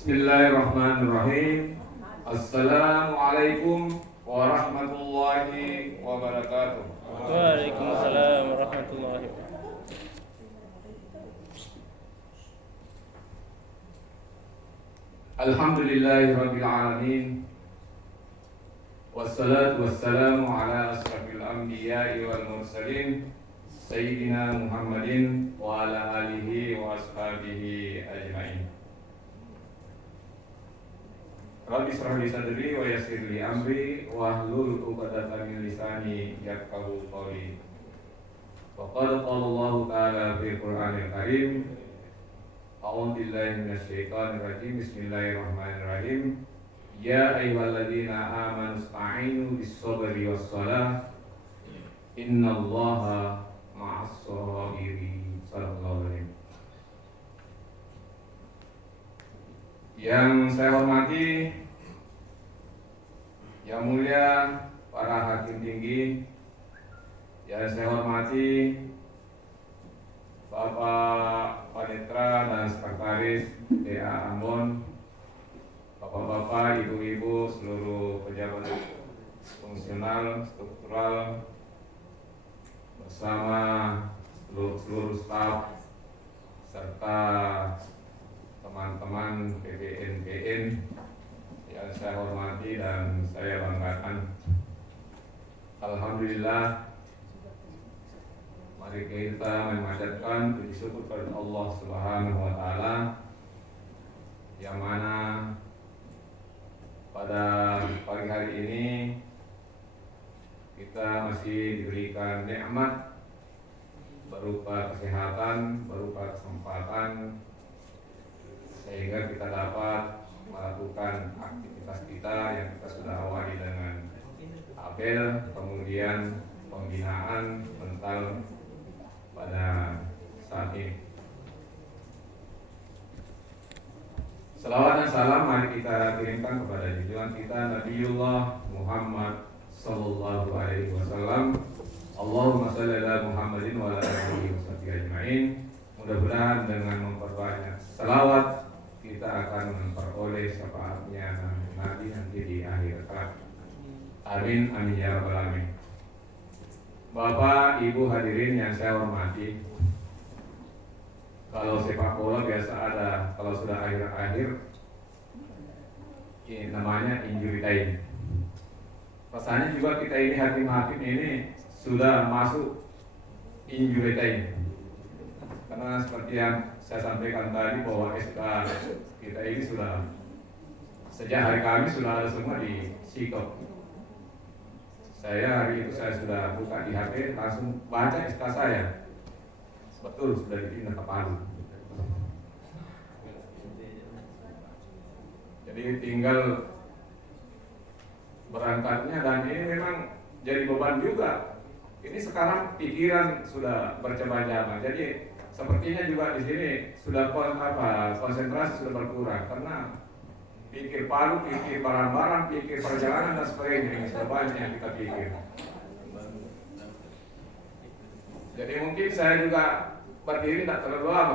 Bismillahirrahmanirrahim. Assalamualaikum warahmatullahi wabarakatuh. Waalaikumsalam warahmatullahi wabarakatuh. Alhamdulillahirabbil alamin. Wassalatu wassalamu ala asrofil anbiya'i wal mursalin Sayyidina Muhammadin wa ala alihi wa ashabihi ajma'in. Rabbi shrah li sadri wa yassir li amri wahlul 'uqdatam min lisani yafqahu qawli. Wa qala Allahu ta'ala fil Qur'anil Karim. A'udzu billahi minasyaitonir rajim. Bismillahirrahmanirrahim. Ya ayyuhalladzina amanu ista'inu bis-sabri was-shalah. Innallaha ma'as-sabirin. Sallallahu alaihi. Yang saya hormati, yang mulia para hakim tinggi, yang saya hormati Bapak Panitra dan Sekretaris DA Ambon, Bapak-bapak, ibu-ibu, seluruh pejabat fungsional, struktural, bersama seluruh staf serta teman-teman PPNPN yang saya hormati dan saya banggakan. Alhamdulillah, mari kita memanjatkan puji syukur kepada Allah Subhanahu wa taala yang mana pada pagi hari ini kita masih diberikan nikmat berupa kesehatan, berupa kesempatan, sehingga kita dapat melakukan aktivitas kita yang kita sudah awali dengan apel, kemudian pembinaan mental pada saat ini. Salawat dan salam mari kita kirimkan kepada junjungan kita Nabiullah Muhammad sallallahu alaihi wasallam. Allahumma shalli ala Muhammadin wa ala alihi washabihi ajmain. Mudah-mudahan dengan memperbanyak salawat kita akan memperoleh syafaatnya Nabi nanti di akhir kelak. Amin amin ya rabbal alamin. Bapak, Ibu hadirin yang saya hormati, kalau sepak bola biasa ada, kalau sudah akhir-akhir ini namanya injury time. Rasanya juga kita ini hakim-hakim ini sudah masuk injury time. Karena seperti yang saya sampaikan tadi bahwa SK kita ini sudah sejak hari Kamis sudah ada semua di Sikop. Saya hari itu saya sudah buka di HP, langsung baca SK saya. Betul, sudah dipindah ke Palu. Jadi tinggal berangkatnya, dan ini memang jadi beban juga. Ini sekarang pikiran sudah bercabang-cabang. Jadi sepertinya juga di sini sudah konsentrasi sudah berkurang karena pikir Palu, pikir barang-barang, pikir perjalanan dan sebagainya. Ini sudah banyak yang kita pikir. Jadi mungkin saya juga berdiri tidak terlalu lama,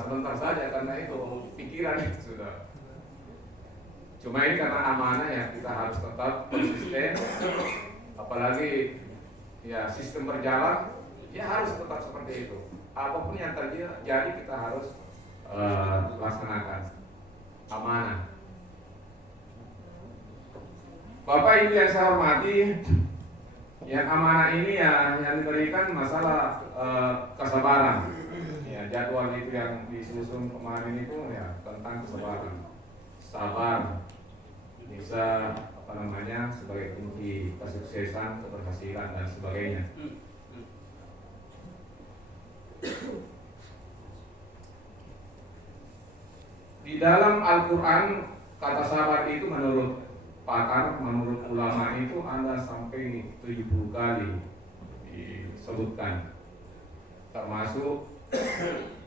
sebentar saja karena itu pikiran itu sudah. Cuma ini karena amanah ya, kita harus tetap konsisten. Apalagi ya sistem berjalan, ya harus tetap seperti itu. Apapun yang terjadi kita harus laksanakan amanah. Bapak Ibu yang saya hormati, yang amanah ini ya yang diberikan masalah kesabaran. Ya, jadwal itu yang disusun kemarin itu ya tentang kesabaran. Sabar bisa sebagai kunci kesuksesan, keberhasilan dan sebagainya. Di dalam Al-Quran kata sabar itu menurut pakar, menurut ulama itu ada sampai 70 kali disebutkan. Termasuk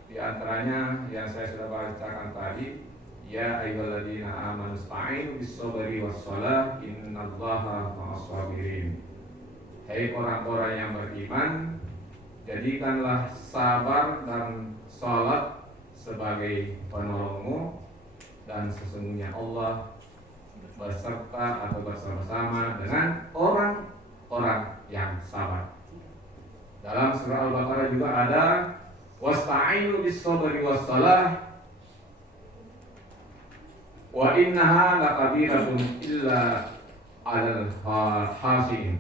di antaranya yang saya sudah bacakan tadi, ya ayyuhalladzina amanu ista'inu bis-sabri was-shalah innallaha ma'as-sabirin. Hai orang-orang yang beriman, jadikanlah sabar dan salat sebagai penolongmu, dan sesungguhnya Allah berserta atau bersama-sama dengan orang-orang yang sabar. Dalam surah Al-Baqarah juga ada wasta'inu bis-sabri was-salah wa innaha lakabiratun illa 'alal khashiin.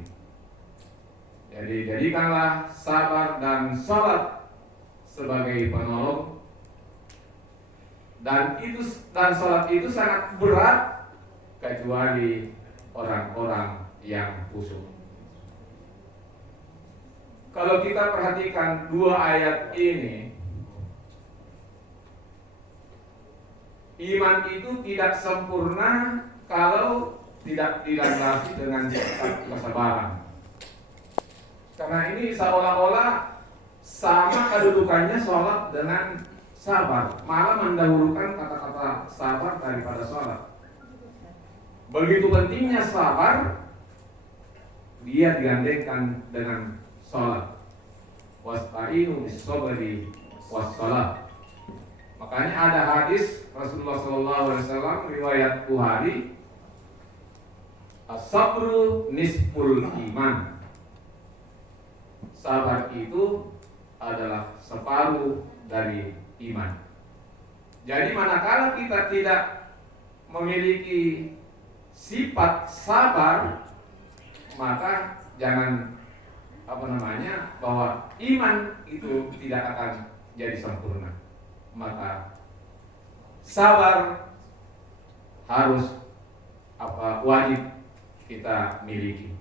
Jadi jadikanlah sabar dan salat sebagai penolong, dan salat itu sangat berat kecuali orang-orang yang khusyuk. Kalau kita perhatikan dua ayat ini, iman itu tidak sempurna kalau tidak dilandasi dengan kesabaran. Karena ini seolah-olah sama kedudukannya sholat dengan sabar, malah mendahulukan kata-kata sabar daripada sholat. Begitu pentingnya sabar, dia digandengkan dengan sholat. Wasta'inu bis-sabri was-salah. Makanya ada hadis Rasulullah SAW riwayat Bukhari, as-sabru nisful iman. Sabar itu adalah separuh dari iman. Jadi manakala kita tidak memiliki sifat sabar, maka jangan bahwa iman itu tidak akan jadi sempurna. Maka sabar harus wajib kita miliki.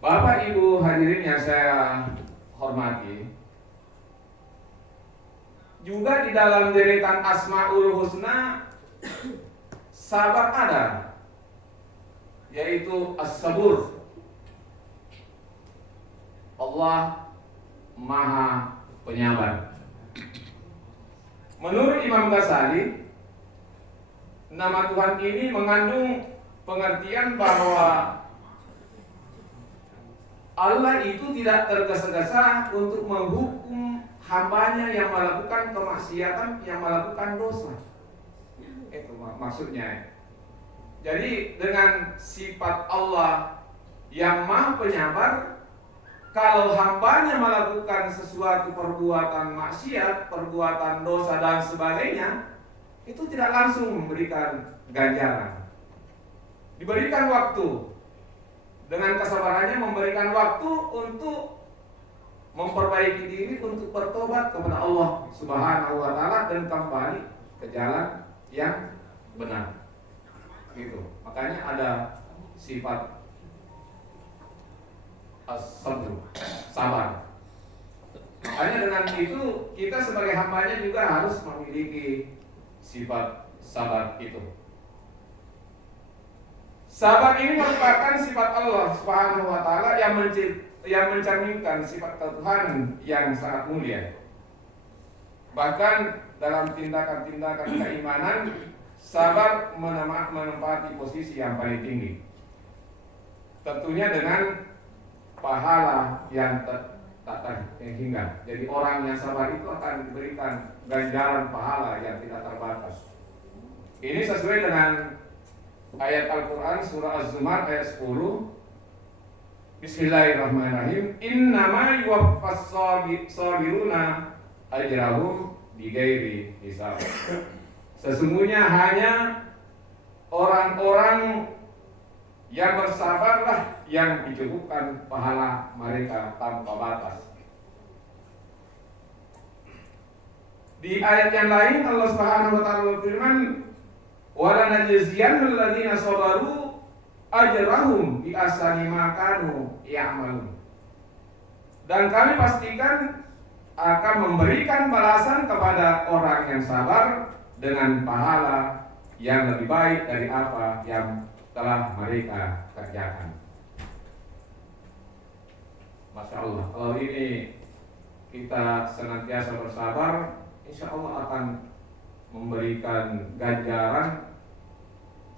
Bapak Ibu hadirin yang saya hormati, juga di dalam deretan Asmaul Husna sabar ada, yaitu as-sabur. Allah Maha Penyabar. Menurut Imam Ghazali, nama Tuhan ini mengandung pengertian bahwa Allah itu tidak tergesa-gesa untuk menghukum hambanya yang melakukan kemaksiatan, yang melakukan dosa. Itu maksudnya. Jadi dengan sifat Allah yang Maha Penyabar, kalau hambanya melakukan sesuatu perbuatan maksiat, perbuatan dosa dan sebagainya, itu tidak langsung memberikan ganjaran. Diberikan waktu. Dengan kesabarannya memberikan waktu untuk memperbaiki diri, untuk bertobat kepada Allah Subhanahu wa Ta'ala dan kembali ke jalan yang benar. Gitu. Makanya ada sifat as-sabr, sabar. Makanya dengan itu kita sebagai hambanya juga harus memiliki sifat sabar itu. Sabar ini merupakan sifat Allah Subhanahu wa Ta'ala yang mencerminkan sifat ketuhanan yang sangat mulia. Bahkan dalam tindakan-tindakan keimanan, sabar menempati posisi yang paling tinggi. Tentunya dengan pahala yang tak terhingga. Jadi orang yang sabar itu akan diberikan ganjaran pahala yang tidak terbatas. Ini sesuai dengan ayat Al-Quran surah Az-Zumar ayat 10. Bismillahirrahmanirrahim. Innama yuwaffas sabiruna ajrahum bighairi hisab. Sesungguhnya hanya orang-orang yang bersabarlah yang dicukupkan pahala mereka tanpa batas. Di ayat yang lain Allah Subhanahu wa Ta'ala berfirman, wala najziyannal ladzina sabaru ajrahum bi ahsani ma kanu ya'malun. Dan kami pastikan akan memberikan balasan kepada orang yang sabar dengan pahala yang lebih baik dari apa yang telah mereka kerjakan. Masya Allah, kalau ini kita senantiasa bersabar, insya Allah akan memberikan ganjaran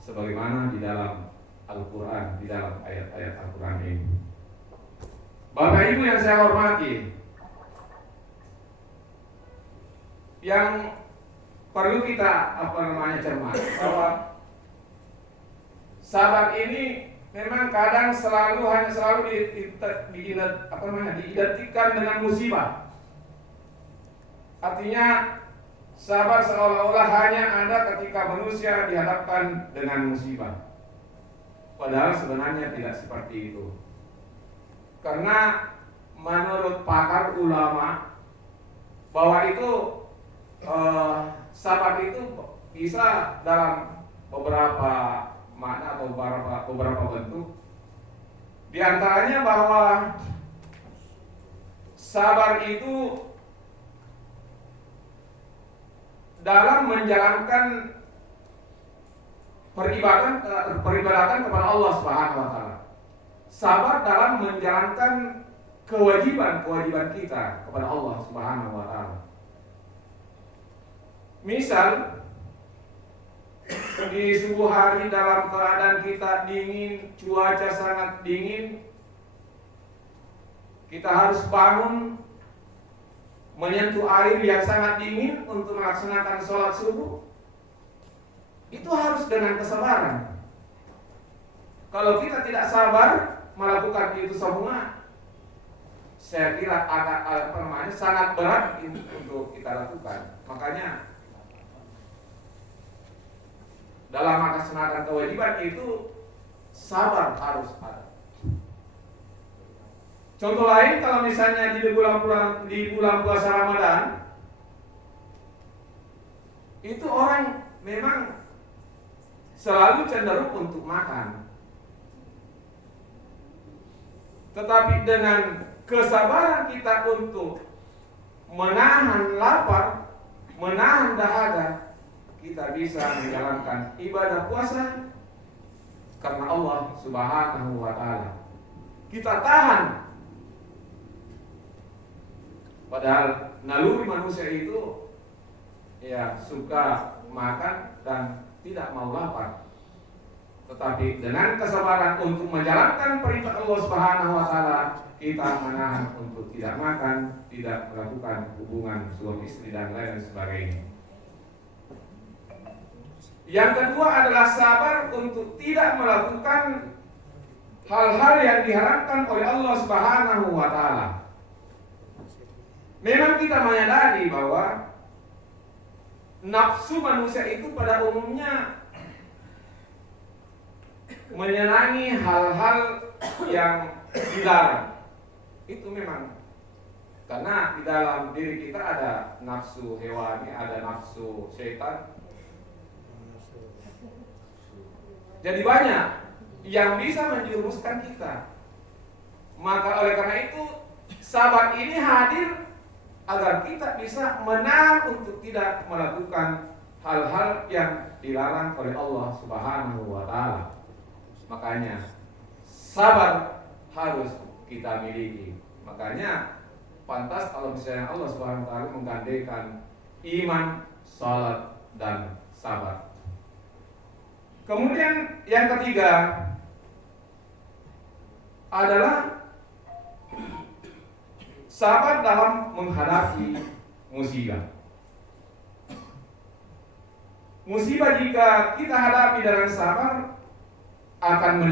sebagaimana di dalam Al-Quran, di dalam ayat-ayat Al-Quran ini. Bapak Ibu yang saya hormati, yang perlu kita cermat bahwa sabar ini memang kadang hanya selalu diidentikan dengan musibah. Artinya sabar seolah-olah hanya ada ketika manusia dihadapkan dengan musibah. Padahal sebenarnya tidak seperti itu. Karena menurut pakar ulama bahwa itu sabar itu bisa dalam beberapa makna atau beberapa bentuk. Di antaranya bahwa sabar itu dalam menjalankan peribadatan kepada Allah Subhanahu wa taala. Sabar dalam menjalankan kewajiban kita kepada Allah Subhanahu wa taala. Misal di subuh hari dalam keadaan kita dingin, cuaca sangat dingin, kita harus bangun menyentuh air yang sangat dingin untuk melaksanakan sholat subuh. Itu harus dengan kesabaran. Kalau kita tidak sabar melakukan itu semua, saya kira sangat berat untuk kita lakukan. Makanya dalam melaksanakan kewajiban itu sabar harus ada. Contoh lain, kalau misalnya di bulan puasa Ramadan, itu orang memang selalu cenderung untuk makan. Tetapi dengan kesabaran kita untuk menahan lapar, menahan dahaga, kita bisa menjalankan ibadah puasa karena Allah Subhanahu wa taala. Kita tahan. Padahal naluri manusia itu suka makan dan tidak mau lapar. Tetapi dengan kesabaran untuk menjalankan perintah Allah Subhanahu wa taala, kita menahan untuk tidak makan, tidak melakukan hubungan suami istri dan lain sebagainya. Yang kedua adalah sabar untuk tidak melakukan hal-hal yang diharapkan oleh Allah Subhanahu wa taala. Memang kita menyadari bahwa nafsu manusia itu pada umumnya menyenangi hal-hal yang dilarang. Itu memang karena di dalam diri kita ada nafsu hewani, ada nafsu syaitan. Jadi banyak yang bisa menjerumuskan kita. Maka oleh karena itu sabar ini hadir agar kita bisa menahan untuk tidak melakukan hal-hal yang dilarang oleh Allah Subhanahu wa taala. Makanya sabar harus kita miliki. Makanya pantas kalau misalnya Allah Subhanahu wa taala menggandengkan iman, salat dan sabar. Kemudian yang ketiga adalah sabar dalam menghadapi musibah. Musibah jika kita hadapi dengan sabar akan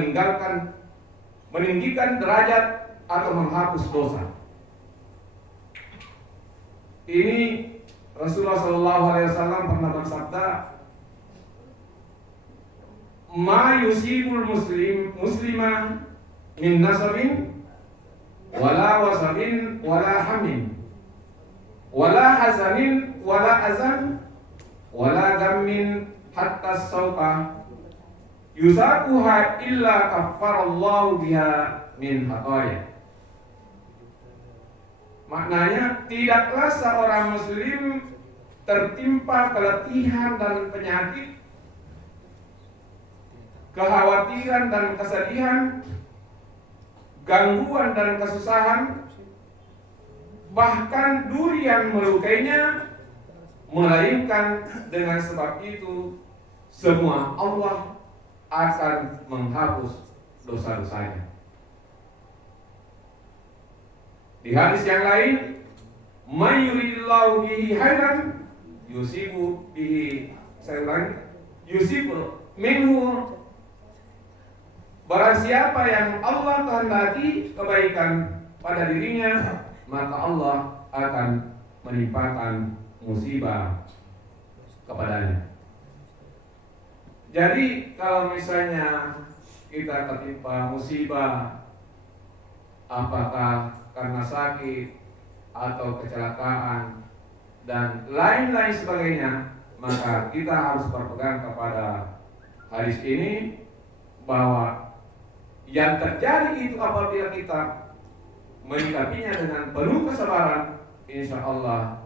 meninggikan derajat atau menghapus dosa. Ini Rasulullah SAW pernah bersabda, "Ma yusibul muslima min nasabin wala wasabin wala hamin wala hazanin wala azan wala gammin hatta sawqa yusaquha illa kaffarallahu biha min khataya." Maknanya, tidaklah seorang muslim tertimpa keletihan dan penyakit, kekhawatiran dan kesedihan, gangguan dan kesusahan, bahkan duri yang melukainya, melainkan dengan sebab itu semua Allah akan menghapus dosa-dosanya. Di hadis yang lain, "May yuridillahu bihi khairan yusibu bihi, saya ulangi, yusibu minhu, barang siapa yang Allah kehendaki kebaikan pada dirinya, maka Allah akan menimpakan musibah kepadanya. Jadi kalau misalnya kita tertimpa musibah, apakah karena sakit atau kecelakaan dan lain-lain sebagainya, maka kita harus berpegang kepada hadis ini bahwa yang terjadi itu apabila kita menyikapinya dengan penuh kesabaran, insya Allah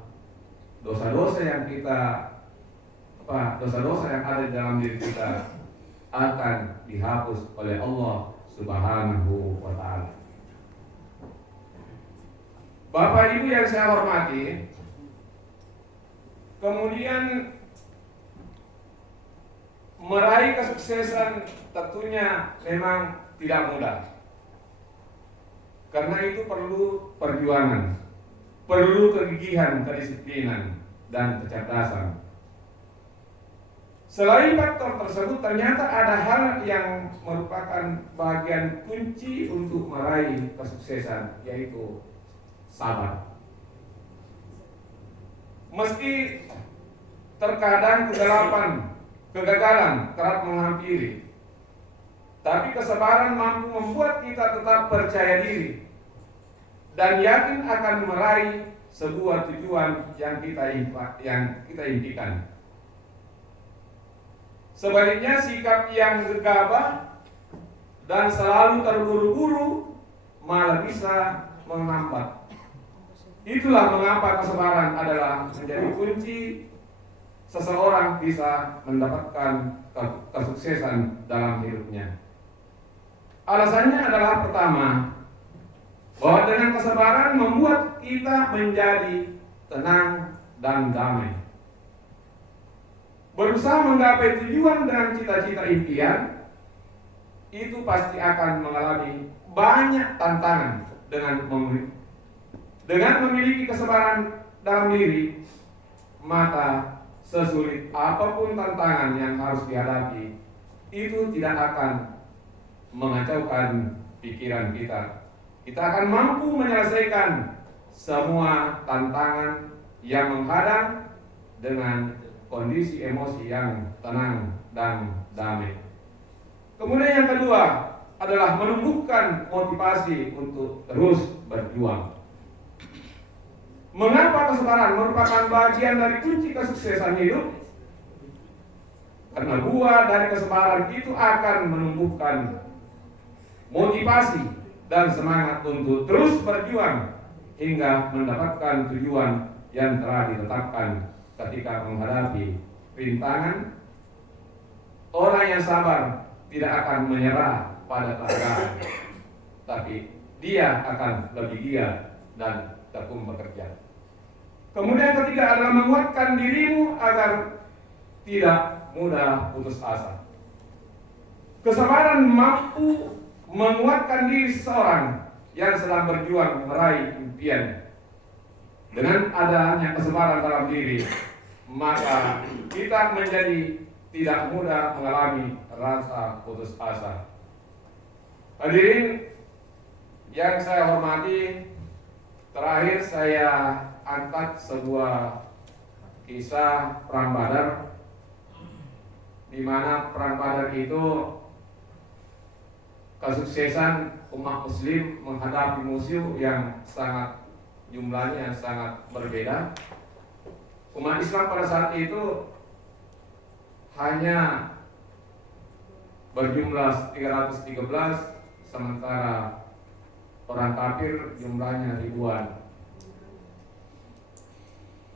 dosa-dosa yang ada di dalam diri kita akan dihapus oleh Allah Subhanahu wa ta'ala. Bapak Ibu yang saya hormati, kemudian meraih kesuksesan tentunya memang tidak mudah. Karena itu perlu perjuangan, perlu kegigihan, kedisiplinan, dan kecerdasan. Selain faktor tersebut, ternyata ada hal yang merupakan bagian kunci untuk meraih kesuksesan, yaitu sabar. Meski terkadang kegagalan kerap menghampiri, tapi kesabaran mampu membuat kita tetap percaya diri dan yakin akan meraih sebuah tujuan yang kita impikan. Sebaliknya, sikap yang gegabah dan selalu terburu-buru malah bisa menghambat. Itulah mengapa kesabaran adalah menjadi kunci seseorang bisa mendapatkan kesuksesan dalam hidupnya. Alasannya adalah pertama, bahwa dengan kesabaran membuat kita menjadi tenang dan damai. Berusaha menggapai tujuan dan cita-cita impian itu pasti akan mengalami banyak tantangan. Dengan memiliki kesabaran dalam diri, maka sesulit apapun tantangan yang harus dihadapi, itu tidak akan mengacaukan pikiran kita. Kita akan mampu menyelesaikan semua tantangan yang menghadang dengan kondisi emosi yang tenang dan damai. Kemudian yang kedua adalah menumbuhkan motivasi untuk terus berjuang. Mengapa kesabaran merupakan bagian dari kunci kesuksesan hidup? Karena buah dari kesabaran itu akan menumbuhkan motivasi dan semangat untuk terus berjuang hingga mendapatkan tujuan yang telah ditetapkan. Ketika menghadapi rintangan, orang yang sabar tidak akan menyerah pada keadaan, tapi dia akan lebih giat dan tekun bekerja. Kemudian ketiga adalah menguatkan dirimu agar tidak mudah putus asa. Kesabaran mampu menguatkan diri seseorang yang sedang berjuang meraih impian. Dengan adanya kesabaran dalam diri, maka kita menjadi tidak mudah mengalami rasa putus asa. Hadirin yang saya hormati, terakhir saya angkat sebuah kisah Perang Badar, di mana Perang Badar itu kesuksesan umat muslim menghadapi musuh yang jumlahnya yang sangat berbeda. Umat Islam pada saat itu hanya berjumlah 313, sementara orang kafir jumlahnya ribuan.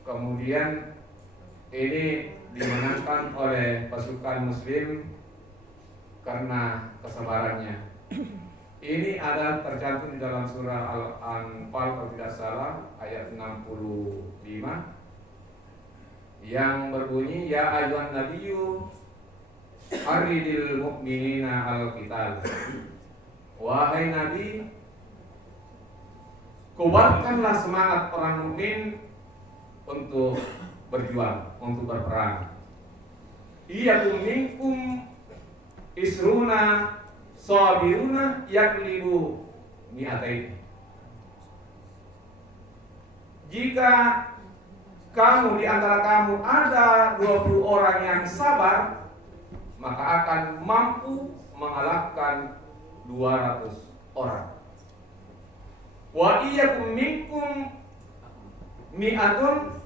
Kemudian ini dimenangkan oleh pasukan muslim karena kesabarannya. Ini ada tercantum di dalam surah Al-Anfal kalau tidak salah ayat 65 yang berbunyi, ya ayyuhan nabiyyu aridil mu'minina al-qital. Wahai Nabi, kuatkanlah semangat orang mukmin untuk berjuang, untuk berperang. Iyakum minkum isruna sabiruna yaklibu mi'atain. Jika kamu di antara kamu ada 20 orang yang sabar, maka akan mampu mengalahkan 200 orang. Wa iyyakum minkum mi'atun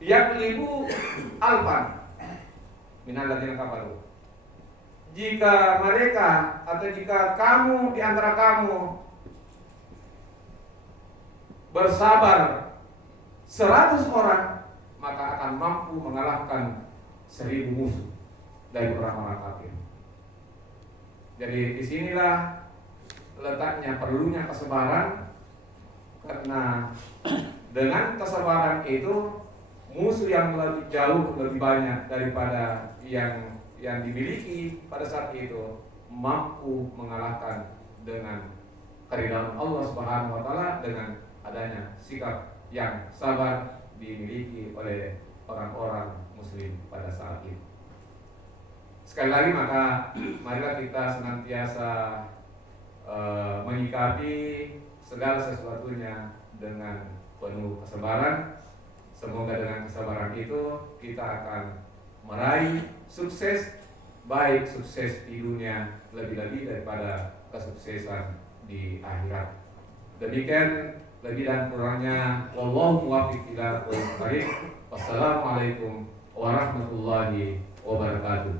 yaklibu alfan minal ladzina kafaru. Jika mereka atau jika kamu di antara kamu bersabar 100 orang, maka akan mampu mengalahkan 1000 musuh dari orang-orang kafir. Jadi disinilah letaknya perlunya kesabaran, karena dengan kesabaran itu musuh yang lebih jauh lebih banyak daripada yang dimiliki pada saat itu mampu mengalahkan dengan keridhaan Allah Subhanahu wa taala, dengan adanya sikap yang sabar dimiliki oleh orang-orang muslim pada saat itu. Sekali lagi, maka marilah kita senantiasa menyikapi segala sesuatunya dengan penuh kesabaran. Semoga dengan kesabaran itu kita akan meraih sukses, baik sukses di dunia lebih-lebih daripada kesuksesan di akhirat. Demikian lebih dan kurangnya, wallahu muwaffiq ila aqwamit thoriq. Wassalamualaikum warahmatullahi wabarakatuh.